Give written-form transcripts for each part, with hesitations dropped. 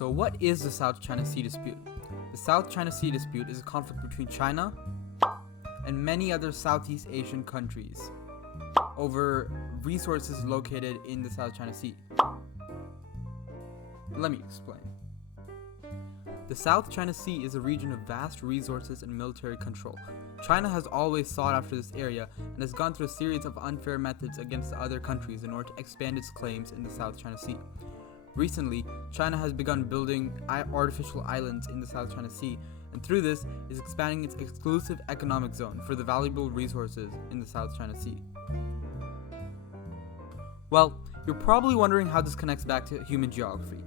So what is the South China Sea dispute? The South China Sea dispute is a conflict between China and many other Southeast Asian countries over resources located in the South China Sea. Let me explain. The South China Sea is a region of vast resources and military control. China has always sought after this area and has gone through a series of unfair methods against the other countries in order to expand its claims in the South China Sea. Recently, China has begun building artificial islands in the South China Sea, and through this is expanding its exclusive economic zone for the valuable resources in the South China Sea. Well, you're probably wondering how this connects back to human geography.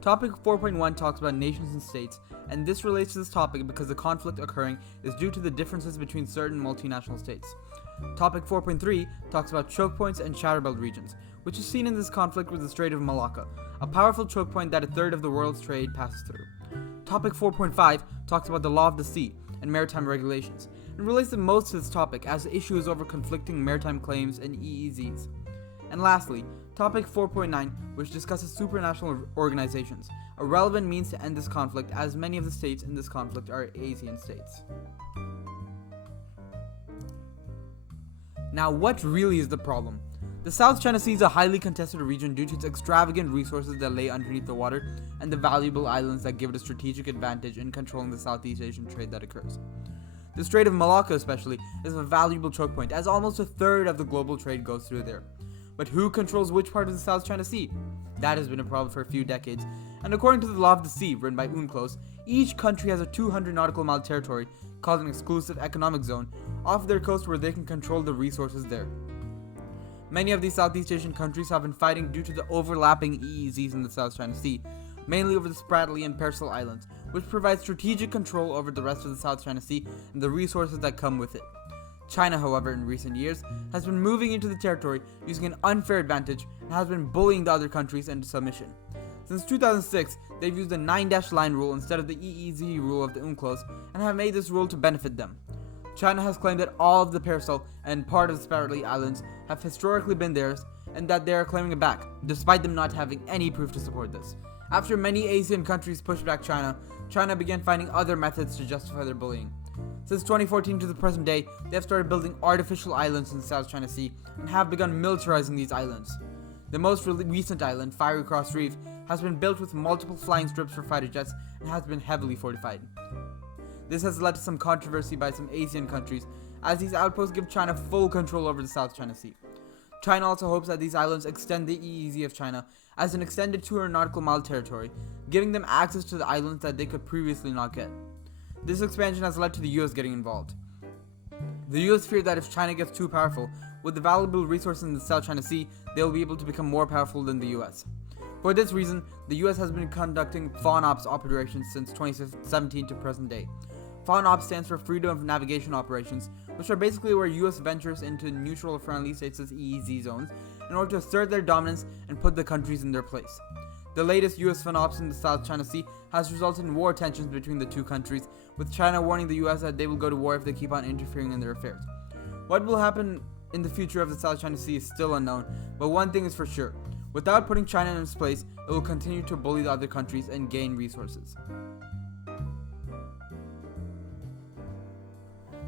Topic 4.1 talks about nations and states, and this relates to this topic because the conflict occurring is due to the differences between certain multinational states. Topic 4.3 talks about choke points and chatterbelt regions, which is seen in this conflict with the Strait of Malacca, a powerful choke point that a third of the world's trade passes through. Topic 4.5 talks about the law of the sea and maritime regulations, and relates the most to this topic as the issue is over conflicting maritime claims and EEZs. And lastly, topic 4.9, which discusses supranational organizations, a relevant means to end this conflict as many of the states in this conflict are Asian states. Now, what really is the problem? The South China Sea is a highly contested region due to its extravagant resources that lay underneath the water and the valuable islands that give it a strategic advantage in controlling the Southeast Asian trade that occurs. The Strait of Malacca especially is a valuable choke point as almost a third of the global trade goes through there. But who controls which part of the South China Sea? That has been a problem for a few decades, and according to the law of the sea written by UNCLOS, each country has a 200 nautical mile territory called an exclusive economic zone off their coast where they can control the resources there. Many of these Southeast Asian countries have been fighting due to the overlapping EEZs in the South China Sea, mainly over the Spratly and Pearsall Islands, which provide strategic control over the rest of the South China Sea and the resources that come with it. China, however, in recent years, has been moving into the territory using an unfair advantage and has been bullying the other countries into submission. Since 2006, they've used the 9-line rule instead of the EEZ rule of the UNCLOS and have made this rule to benefit them. China has claimed that all of the Pearsall and part of the Spratly Islands have historically been theirs and that they are claiming it back, despite them not having any proof to support this. After many Asian countries pushed back China, China began finding other methods to justify their bullying. Since 2014 to the present day, they have started building artificial islands in the South China Sea and have begun militarizing these islands. The most recent island, Fiery Cross Reef, has been built with multiple flying strips for fighter jets and has been heavily fortified. This has led to some controversy by some Asian countries, as these outposts give China full control over the South China Sea. China also hopes that these islands extend the EEZ of China as an extended 200 nautical mile territory, giving them access to the islands that they could previously not get. This expansion has led to the US getting involved. The US fear that if China gets too powerful, with the valuable resources in the South China Sea, they will be able to become more powerful than the US. For this reason, the US has been conducting FONOPS operations since 2017 to present day. FONOPS stands for Freedom of Navigation Operations, which are basically where US ventures into neutral or friendly states as EEZ zones in order to assert their dominance and put the countries in their place. The latest US FONOPS in the South China Sea has resulted in war tensions between the two countries, with China warning the US that they will go to war if they keep on interfering in their affairs. What will happen in the future of the South China Sea is still unknown, but one thing is for sure. Without putting China in its place, it will continue to bully the other countries and gain resources.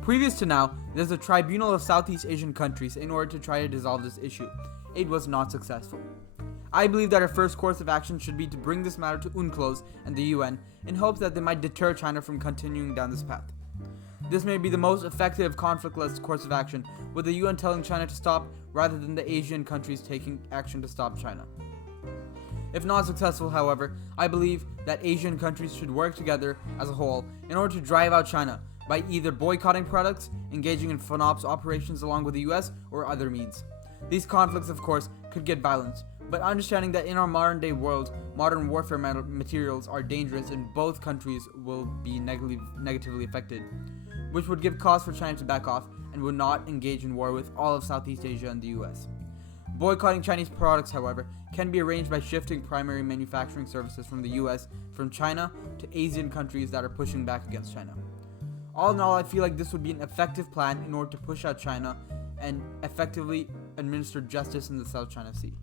Previous to now, there's a tribunal of Southeast Asian countries in order to try to dissolve this issue. It was not successful. I believe that our first course of action should be to bring this matter to UNCLOS and the UN in hopes that they might deter China from continuing down this path. This may be the most effective conflictless course of action, with the UN telling China to stop rather than the Asian countries taking action to stop China. If not successful, however, I believe that Asian countries should work together as a whole in order to drive out China by either boycotting products, engaging in FONOPS operations along with the US, or other means. These conflicts, of course, could get violent, but understanding that in our modern day world, modern warfare materials are dangerous and both countries will be negatively affected, which would give cause for China to back off and would not engage in war with all of Southeast Asia and the US. Boycotting Chinese products, however, can be arranged by shifting primary manufacturing services from the US from China to Asian countries that are pushing back against China. All in all, I feel like this would be an effective plan in order to push out China and effectively administer justice in the South China Sea.